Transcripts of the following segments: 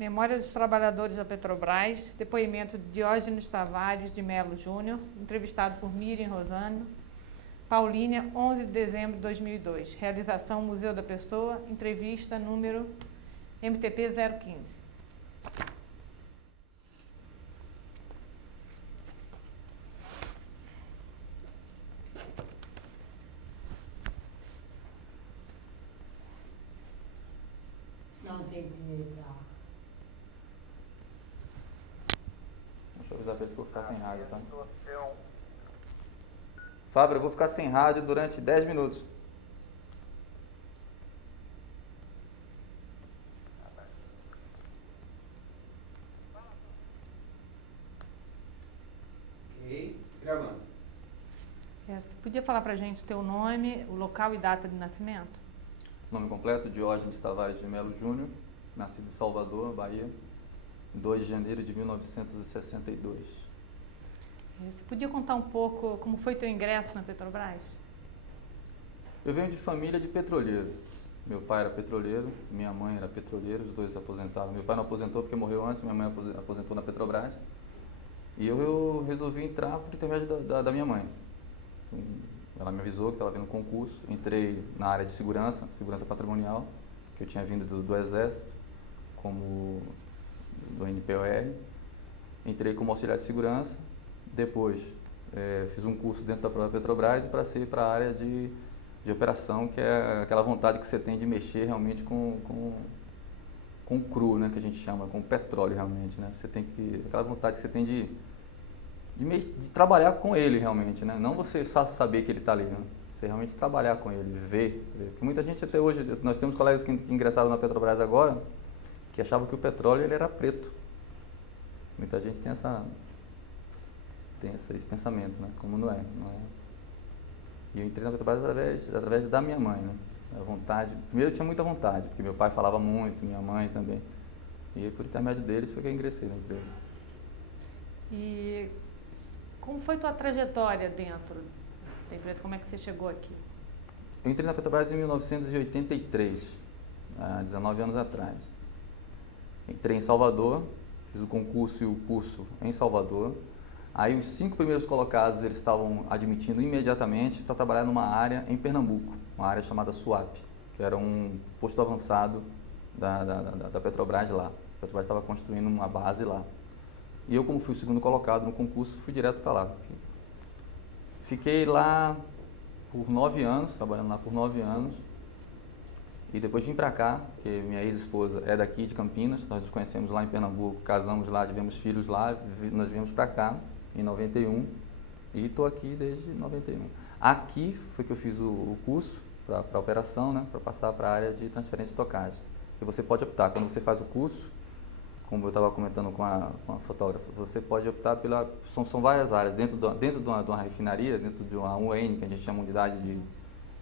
Memória dos Trabalhadores da Petrobras, depoimento de Diógenes Tavares de Melo Júnior, entrevistado por Miriam Rosano, Paulínia, 11 de dezembro de 2002. Realização Museu da Pessoa, entrevista número MTP 015. Não tem que dar. Deixa eu avisar pra eles que eu vou ficar sem rádio, tá? Fábio, eu vou ficar sem rádio durante 10 minutos. Ok, gravando. Você podia falar pra gente o teu nome, o local e data de nascimento? Nome completo, Diógenes Tavares de Melo Júnior, nascido em Salvador, Bahia, 2 de janeiro de 1962. Você podia contar um pouco como foi teu ingresso na Petrobras? Eu venho de família de petroleiro. Meu pai era petroleiro, minha mãe era petroleira, os dois aposentaram. Meu pai não aposentou porque morreu antes, minha mãe aposentou na Petrobras. E eu resolvi entrar por intermédio da minha mãe. Ela me avisou que estava vindo um concurso, entrei na área de segurança patrimonial, que eu tinha vindo do Exército, como do NPOR. Entrei como auxiliar de segurança, depois fiz um curso dentro da própria Petrobras e passei para a área de operação, que é aquela vontade que você tem de mexer realmente com o cru, né, que a gente chama, com o petróleo realmente, né? Você tem aquela vontade que você tem de trabalhar com ele realmente, né? Não você só saber que ele está ali, né? Você realmente trabalhar com ele, ver. Porque muita gente até hoje, nós temos colegas que ingressaram na Petrobras agora, que achavam que o petróleo ele era preto. Muita gente tem esse pensamento, né? Como não é. E eu entrei na Petrobras através da minha mãe, né? A vontade. Primeiro eu tinha muita vontade, porque meu pai falava muito, minha mãe também. E por intermédio deles foi que eu ingressei na empresa. E como foi tua trajetória dentro da empresa? Como é que você chegou aqui? Eu entrei na Petrobras em 1983, há 19 anos atrás. Entrei em Salvador, fiz o concurso e o curso em Salvador. Aí os 5 primeiros colocados eles estavam admitindo imediatamente para trabalhar numa área em Pernambuco, uma área chamada SUAP, que era um posto avançado da Petrobras lá. A Petrobras estava construindo uma base lá. E eu, como fui o segundo colocado no concurso, fui direto para lá. Fiquei lá por 9 anos, trabalhando lá por 9 anos. E depois vim para cá, porque minha ex-esposa é daqui de Campinas, nós nos conhecemos lá em Pernambuco, casamos lá, tivemos filhos lá, nós viemos para cá em 91 e estou aqui desde 91. Aqui foi que eu fiz o curso para operação, né, para passar para a área de transferência de estocagem. E você pode optar, quando você faz o curso, como eu estava comentando com a fotógrafa, você pode optar são várias áreas, dentro de uma refinaria, dentro de uma UN, que a gente chama de unidade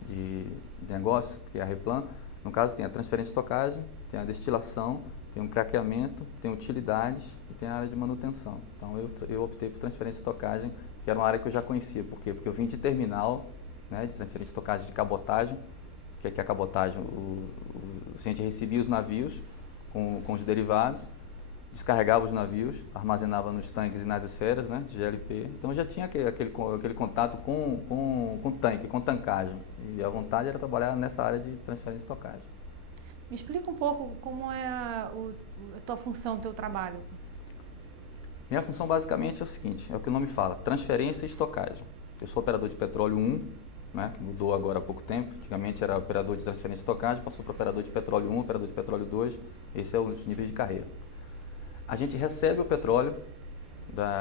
de negócio, que é a Replan. No caso tem a transferência de estocagem, tem a destilação, tem o craqueamento, tem utilidades e tem a área de manutenção. Então eu optei por transferência de estocagem, que era uma área que eu já conhecia. Por quê? Porque eu vim de terminal, né, de transferência de estocagem de cabotagem, que é a cabotagem, a gente recebia os navios com os derivados, descarregava os navios, armazenava nos tanques e nas esferas, né, de GLP. Então já tinha aquele contato com tanque, com tancagem. E a vontade era trabalhar nessa área de transferência de estocagem. Me explica um pouco como é a tua função, o teu trabalho. Minha função basicamente é o seguinte, é o que o nome fala, transferência e estocagem. Eu sou operador de petróleo 1, né, que mudou agora há pouco tempo. Antigamente era operador de transferência e estocagem, passou para operador de petróleo 1, operador de petróleo 2. Esse é os níveis de carreira. A gente recebe o petróleo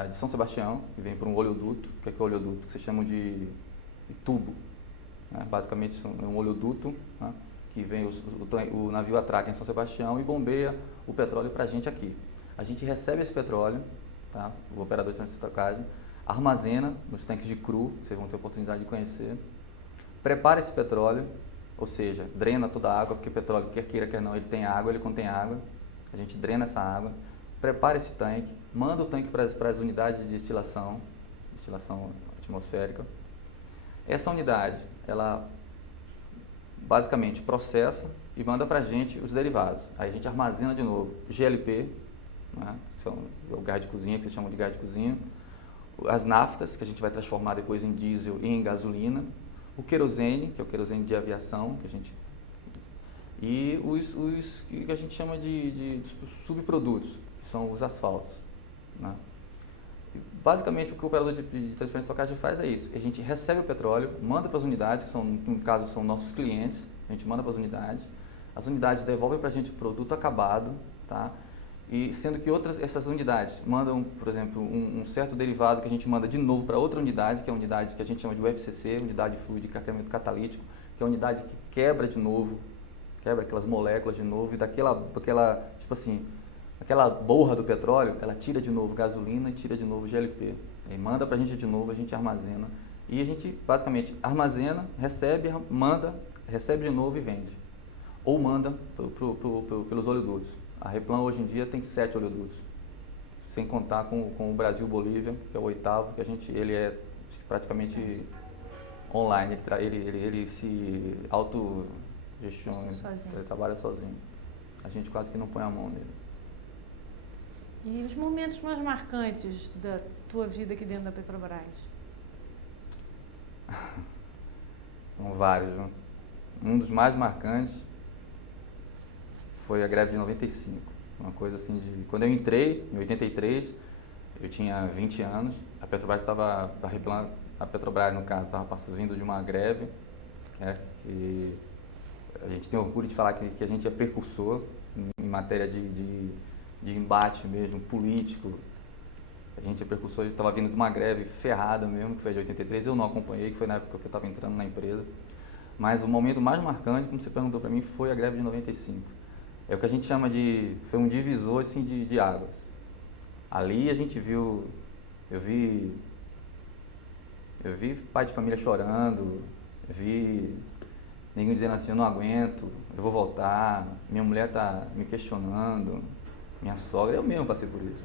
de São Sebastião, que vem por um oleoduto. O que é o oleoduto? Que se chama de tubo. Né? Basicamente é um oleoduto, né, que vem o navio atraca em São Sebastião e bombeia o petróleo para a gente aqui. A gente recebe esse petróleo, tá? O operador de transferência de estocagem, armazena nos tanques de cru, vocês vão ter a oportunidade de conhecer, prepara esse petróleo, ou seja, drena toda a água, porque o petróleo, quer queira, quer não, ele tem água, ele contém água, a gente drena essa água, prepara esse tanque, manda o tanque para as unidades de destilação atmosférica. Essa unidade, ela basicamente processa e manda para a gente os derivados. Aí a gente armazena de novo GLP, né, que são o gás de cozinha, que se chama de gás de cozinha, as naftas, que a gente vai transformar depois em diesel e em gasolina, o querosene, que é o querosene de aviação, que a gente, e os que a gente chama de subprodutos, que são os asfaltos, né? Basicamente, o que o operador de transferência de estocagem faz é isso. A gente recebe o petróleo, manda para as unidades, que no caso são nossos clientes, a gente manda para as unidades devolvem para a gente o produto acabado, tá? E sendo que essas unidades mandam, por exemplo, um certo derivado que a gente manda de novo para outra unidade, que é a unidade que a gente chama de UFCC, Unidade de Fluido de Craqueamento Catalítico, que é a unidade que quebra de novo, quebra aquelas moléculas de novo, e daquela tipo assim, aquela borra do petróleo, ela tira de novo gasolina e tira de novo GLP. Aí manda para a gente de novo, a gente armazena. E a gente, basicamente, armazena, recebe, manda, recebe de novo e vende. Ou manda pelos oleodutos. A Replan, hoje em dia, tem 7 oleodutos. Sem contar com o Brasil-Bolívia, que é o 8º, que ele é praticamente online. Ele se autogestiona, ele trabalha sozinho. A gente quase que não põe a mão nele. E os momentos mais marcantes da tua vida aqui dentro da Petrobras? São vários, viu? Um dos mais marcantes foi a greve de 95. Uma coisa assim de... Quando eu entrei, em 83, eu tinha 20 anos, a Petrobras estava... A Petrobras, no caso, estava vindo de uma greve, né, que a gente tem orgulho de falar que a gente é precursor em matéria de embate mesmo, político. A gente é precursor, a gente estava vindo de uma greve ferrada mesmo, que foi de 83, eu não acompanhei, que foi na época que eu estava entrando na empresa. Mas o momento mais marcante, como você perguntou para mim, foi a greve de 95. É o que a gente chama foi um divisor assim, de águas. Ali a gente viu, eu vi pai de família chorando, eu vi ninguém dizendo assim, eu não aguento, eu vou voltar, minha mulher está me questionando, minha sogra, eu mesmo passei por isso.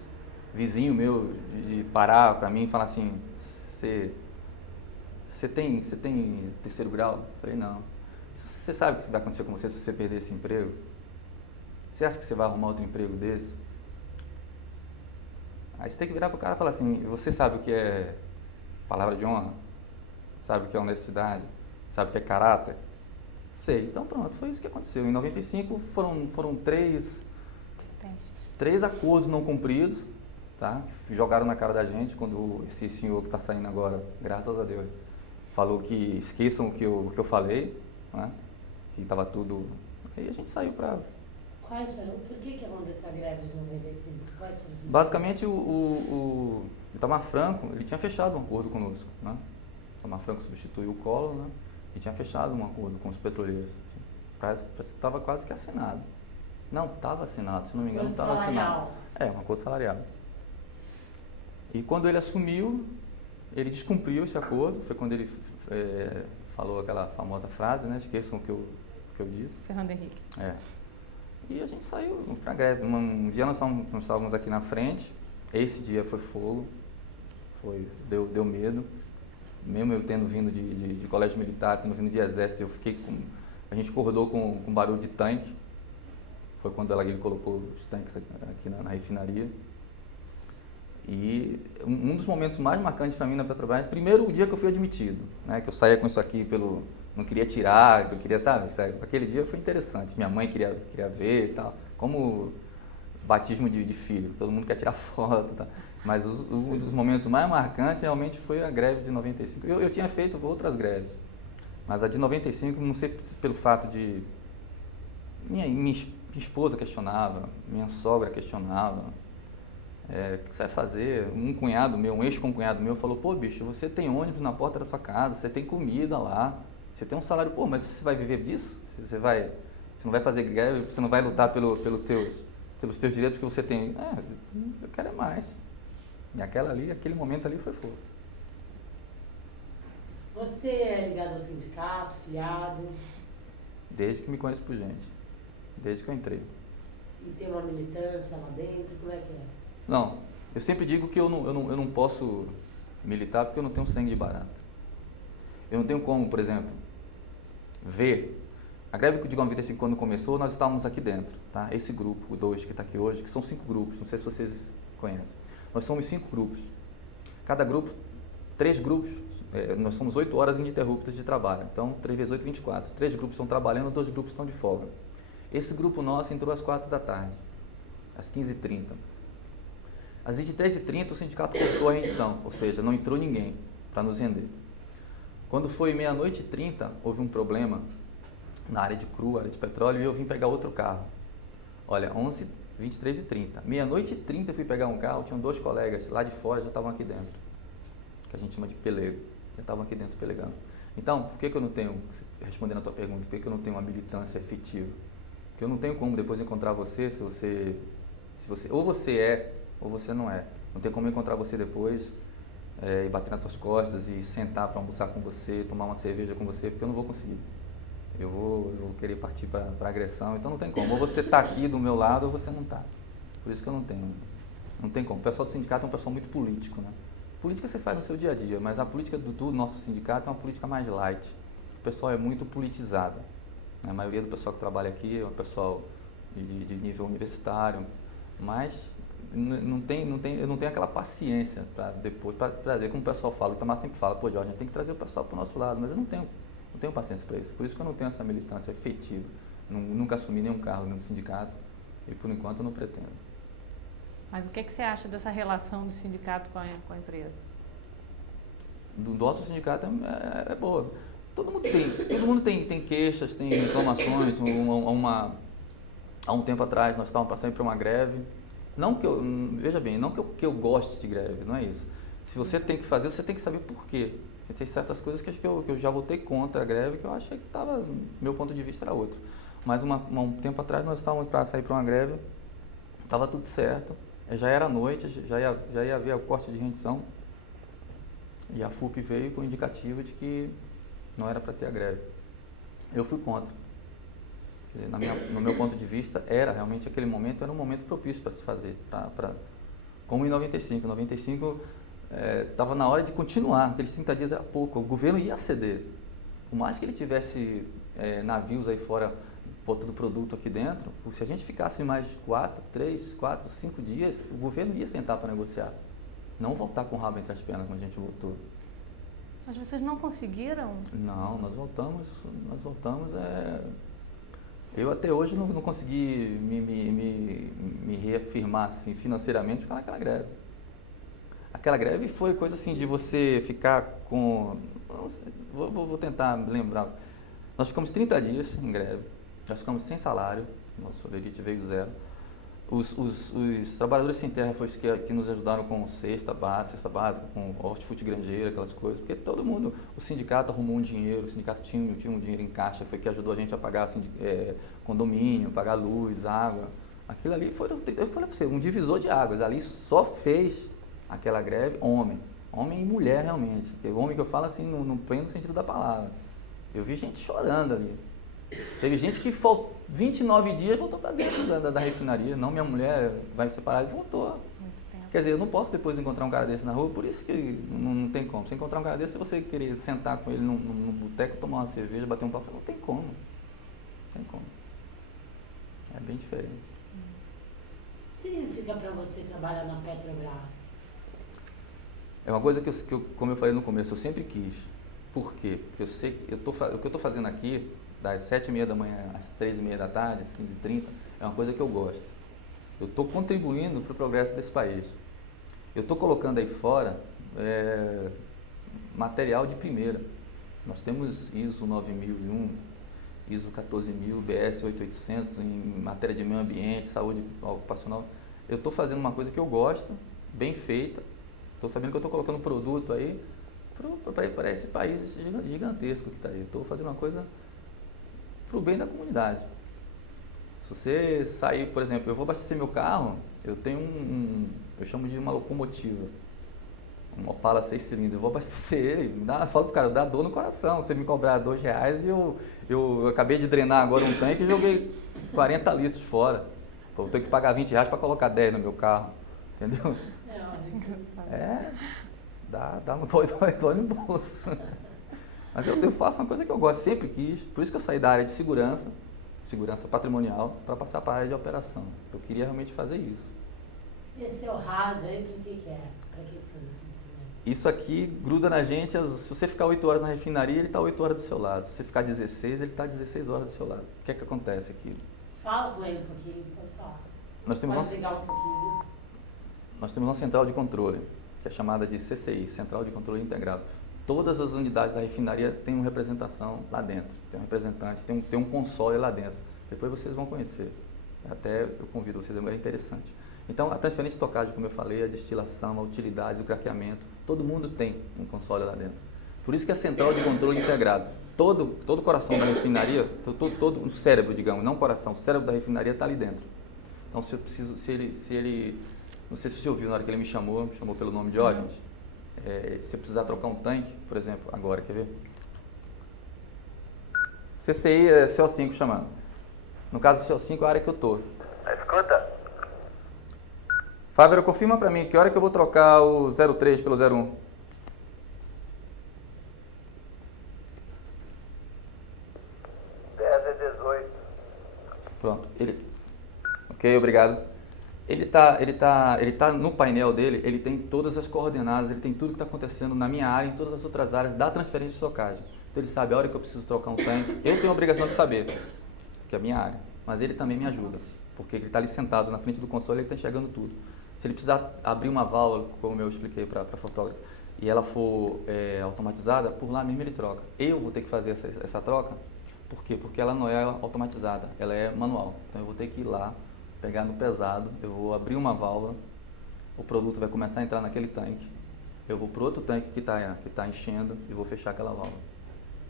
Vizinho meu de parar para mim e falar assim, você tem terceiro grau? Eu falei, não. Você sabe o que vai acontecer com você se você perder esse emprego? Você acha que você vai arrumar outro emprego desse? Aí você tem que virar pro cara e falar assim, você sabe o que é palavra de honra? Sabe o que é honestidade? Sabe o que é caráter? Sei. Então pronto, foi isso que aconteceu. Em 95 foram três acordos não cumpridos, tá? Jogaram na cara da gente quando esse senhor que está saindo agora, graças a Deus, falou que esqueçam o que eu falei, né? Que estava tudo... Aí a gente saiu para... Quais foram? Por que aconteceu a greve de 95? Quais foram os... Basicamente, o Itamar Franco, ele tinha fechado um acordo conosco, né? O Itamar Franco substituiu o Collor, né? E tinha fechado um acordo com os petroleiros. Estava quase que assinado. Não, estava assinado, se não me engano, estava assinado. É, um acordo salarial. E quando ele assumiu, ele descumpriu esse acordo, foi quando ele falou aquela famosa frase, né? Esqueçam o que eu disse. Fernando Henrique. É. E a gente saiu para a greve. Um dia nós estávamos aqui na frente, esse dia foi fogo, deu medo. Mesmo eu tendo vindo de colégio militar, tendo vindo de exército, a gente acordou com barulho de tanque. Foi quando ele colocou os tanques aqui na refinaria. E um dos momentos mais marcantes para mim na Petrobras, primeiro o dia que eu fui admitido, né, que eu saía com isso aqui não queria tirar, que eu queria, sabe, aquele dia foi interessante, minha mãe queria ver e tal, como batismo de filho, todo mundo quer tirar foto e tal, mas um dos momentos mais marcantes realmente foi a greve de 95. Eu tinha feito outras greves, mas a de 95, não sei pelo fato de... Minha esposa questionava, minha sogra questionava, o que você vai fazer? Um cunhado meu, um ex-concunhado meu falou, pô bicho, você tem ônibus na porta da tua casa, você tem comida lá, você tem um salário, pô, mas você vai viver disso? Você não vai fazer greve, você não vai lutar pelos teus direitos que você tem? Eu quero é mais. E aquele momento ali foi fogo. Você é ligado ao sindicato, filiado? Desde que me conheço por gente, desde que eu entrei. E tem uma militância lá dentro, como é que é? Não, eu sempre digo que eu não posso militar porque eu não tenho sangue de barata. Eu não tenho como, por exemplo, ver A greve de 95, quando começou, nós estávamos aqui dentro, tá? Esse grupo, o 2 que está aqui hoje, que são 5 grupos, não sei se vocês conhecem. Nós somos 5 grupos. Cada grupo, 3 grupos, nós somos 8 horas ininterruptas de trabalho. Então, 3 vezes 8, 24. 3 grupos estão trabalhando, 2 grupos estão de folga. Esse grupo nosso entrou às 4 da tarde, às 15h30. Às 23h30, o sindicato cortou a rendição, ou seja, não entrou ninguém para nos render. Quando foi meia-noite e 30, houve um problema na área de cru, área de petróleo, e eu vim pegar outro carro. Olha, 23h30. Meia-noite e 30 eu fui pegar um carro, tinham 2 colegas lá de fora, já estavam aqui dentro, que a gente chama de pelego, já estavam aqui dentro pelegando. Então, por que eu não tenho, respondendo a tua pergunta, por que eu não tenho uma militância efetiva? Porque eu não tenho como depois encontrar você, se você ou você é, ou você não é. Não tem como encontrar você depois e bater nas tuas costas e sentar para almoçar com você, tomar uma cerveja com você, porque eu não vou conseguir. Eu vou querer partir para agressão, então não tem como. Ou você está aqui do meu lado ou você não está. Por isso que eu não tem como. O pessoal do sindicato é um pessoal muito político, né? Política você faz no seu dia a dia, mas a política do nosso sindicato é uma política mais light. O pessoal é muito politizado. A maioria do pessoal que trabalha aqui é um pessoal de nível universitário, mas eu não tenho aquela paciência para depois, para trazer, como o pessoal fala, o Itamar sempre fala, pô, Jorge, a gente tem que trazer o pessoal para o nosso lado, mas eu não tenho paciência para isso. Por isso que eu não tenho essa militância efetiva. Nunca assumi nenhum cargo no sindicato e por enquanto eu não pretendo. Mas o que você acha dessa relação do sindicato com a empresa? Do nosso sindicato é boa. Todo mundo tem queixas, tem reclamações. Há um tempo atrás nós estávamos passando por uma greve. Não que veja bem, não que eu goste de greve, não é isso. Se você tem que fazer, você tem que saber por quê. Porque tem certas coisas que eu já votei contra a greve, que eu achei que meu ponto de vista era outro. Mas um tempo atrás nós estávamos para sair para uma greve, estava tudo certo, já era noite, já ia haver o corte de rendição, e a FUP veio com o indicativo de que não era para ter a greve. Eu fui contra. No meu ponto de vista, realmente aquele momento era um momento propício para se fazer, como em 95. Em 95 estava na hora de continuar, aqueles 30 dias era pouco, o governo ia ceder. Por mais que ele tivesse navios aí fora botando produto aqui dentro, se a gente ficasse mais 3, 4, 5 dias, o governo ia sentar para negociar. Não voltar com o rabo entre as pernas como a gente voltou. Mas vocês não conseguiram? Não, nós voltamos. Eu até hoje não consegui me reafirmar assim, financeiramente por causa daquela greve. Aquela greve foi coisa assim de você ficar com... Vou tentar lembrar. Nós ficamos 30 dias em greve, nós ficamos sem salário, nosso elite veio zero. Os trabalhadores sem terra foi que nos ajudaram com cesta básica, com hortifruti granjeiro, aquelas coisas, porque todo mundo, o sindicato arrumou um dinheiro, o sindicato tinha um dinheiro em caixa, foi que ajudou a gente a pagar condomínio, pagar luz, água. Aquilo ali foi, eu falei para você, um divisor de águas, ali só fez aquela greve homem e mulher realmente, porque o homem que eu falo assim no pleno sentido da palavra. Eu vi gente chorando ali. Teve gente que 29 dias voltou para dentro da refinaria. Não, minha mulher vai me separar e voltou. Muito tempo. Quer dizer, eu não posso depois encontrar um cara desse na rua, por isso que não tem como. Se encontrar um cara desse, se você querer sentar com ele num boteco, tomar uma cerveja, bater um papo, não tem como. Não tem como. É bem diferente. O que significa para você trabalhar na Petrobras? É uma coisa que eu, como eu falei no começo, eu sempre quis. Por quê? Porque eu sei que o que eu estou fazendo aqui, das 7h30 da manhã às 3h30 da tarde, às 15h30, é uma coisa que eu gosto. Eu estou contribuindo para o progresso desse país. Eu estou colocando aí fora material de primeira. Nós temos ISO 9001, ISO 14000, BS 8800 em matéria de meio ambiente, saúde ocupacional. Eu estou fazendo uma coisa que eu gosto, bem feita. Estou sabendo que eu estou colocando produto aí para esse país gigantesco que está aí. Estou fazendo uma coisa para o bem da comunidade. Se você sair, por exemplo, eu vou abastecer meu carro, eu tenho eu chamo de uma locomotiva, um Opala 6 cilindros, eu vou abastecer ele, falo pro cara, dá dor no coração, você me cobrar R$2 e eu acabei de drenar agora um tanque e joguei 40 litros fora. Eu tenho que pagar R$20 para colocar 10 no meu carro, entendeu? Dói no bolso. Mas eu faço uma coisa que eu gosto, sempre quis. Por isso que eu saí da área de segurança patrimonial, para passar para a área de operação. Eu queria realmente fazer isso. Esse seu rádio aí, para que é? Para que você usa esse instrumento? Isso aqui gruda na gente, se você ficar 8 horas na refinaria, ele está 8 horas do seu lado. Se você ficar 16, ele está 16 horas do seu lado. O que é que acontece aqui? Fala com ele um pouquinho, pode falar. Nós temos Pode pegar um pouquinho. Nós temos uma central de controle, que é chamada de CCI, Central de Controle Integrado. Todas as unidades da refinaria têm uma representação lá dentro, tem um representante, tem um console lá dentro. Depois vocês vão conhecer, até eu convido vocês, é interessante. Então, a transferência de estocagem, como eu falei, a destilação, a utilidade, o craqueamento, todo mundo tem um console lá dentro. Por isso que a central de controle integrado, todo o coração da refinaria, todo o cérebro, digamos, não o coração, o cérebro da refinaria está ali dentro. Então, se eu preciso, se ele não sei se você ouviu na hora que ele me chamou pelo nome de Diógenes, se eu precisar trocar um tanque, por exemplo, agora, quer ver? CCI é CO5 chamando. No caso do CO5 é a área que eu estou. Escuta. Fávero, confirma para mim que hora que eu vou trocar o 03 pelo 01. Pronto. Ok, obrigado. Ele tá no painel dele, ele tem todas as coordenadas, ele tem tudo que está acontecendo na minha área, em todas as outras áreas da transferência de estocagem. Então ele sabe a hora que eu preciso trocar um tanque. Eu tenho a obrigação de saber, que é a minha área, mas ele também me ajuda, porque ele está ali sentado na frente do console, ele está enxergando tudo. Se ele precisar abrir uma válvula, como eu expliquei para a fotógrafa, e ela for automatizada, por lá mesmo ele troca. Eu vou ter que fazer essa troca, por quê? Porque ela não é automatizada, ela é manual. Então eu vou ter que ir lá, pegar no pesado, eu vou abrir uma válvula, o produto vai começar a entrar naquele tanque, eu vou para o outro tanque que tá enchendo e vou fechar aquela válvula.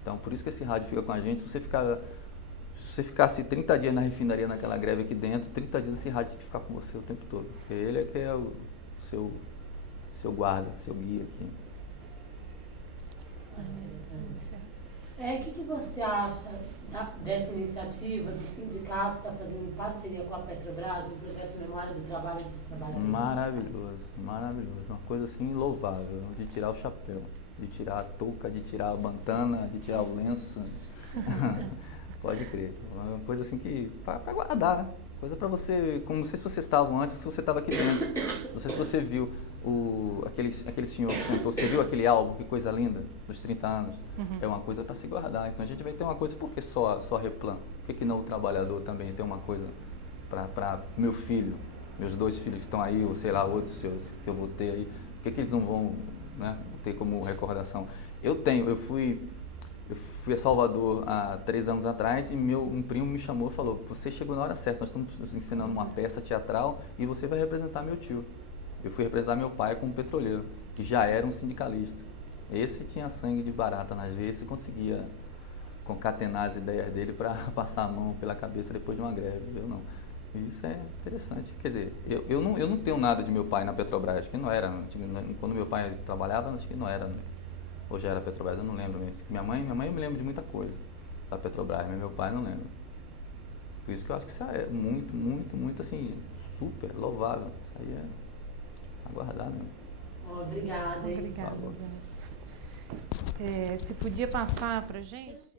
Então, por isso que esse rádio fica com a gente. Se você ficasse 30 dias na refinaria, naquela greve aqui dentro, 30 dias esse rádio tem que ficar com você o tempo todo, porque ele é que é o seu guarda, seu guia aqui. Interessante. O que você acha dessa iniciativa do sindicato que está fazendo em parceria com a Petrobras no projeto Memória do Trabalho dos Trabalhadores? Maravilhoso, maravilhoso. Uma coisa assim louvável, de tirar o chapéu, de tirar a touca, de tirar a bandana, de tirar o lenço. Pode crer. Uma coisa assim que, para guardar, né? Coisa para você, como não sei se vocês estavam antes, se você estava aqui dentro. Não sei se você viu aquele senhor que sentou, você viu aquele álbum, que coisa linda, dos 30 anos. Uhum. É uma coisa para se guardar. Então a gente vai ter uma coisa, por que só a Replan? Por que não o trabalhador também tem uma coisa para meu filho, meus 2 filhos que estão aí, ou sei lá, outros seus que eu vou ter aí, por que eles não vão, né, ter como recordação? Eu fui a Salvador há 3 anos atrás e um primo me chamou e falou: você chegou na hora certa, nós estamos ensinando uma peça teatral e você vai representar meu tio. Eu fui representar meu pai como petroleiro, que já era um sindicalista. Esse tinha sangue de barata nas veias e conseguia concatenar as ideias dele para passar a mão pela cabeça depois de uma greve. Eu não. Isso é interessante. Quer dizer, eu não tenho nada de meu pai na Petrobras, acho que não era. Quando meu pai trabalhava, acho que não era. Ou já era Petrobras, eu não lembro mesmo. Minha mãe eu me lembro de muita coisa da Petrobras, mas meu pai não lembra. Por isso que eu acho que isso é muito, muito, muito assim, super louvável. Isso aí é aguardar mesmo. Obrigada. Obrigada. Você podia passar para a gente?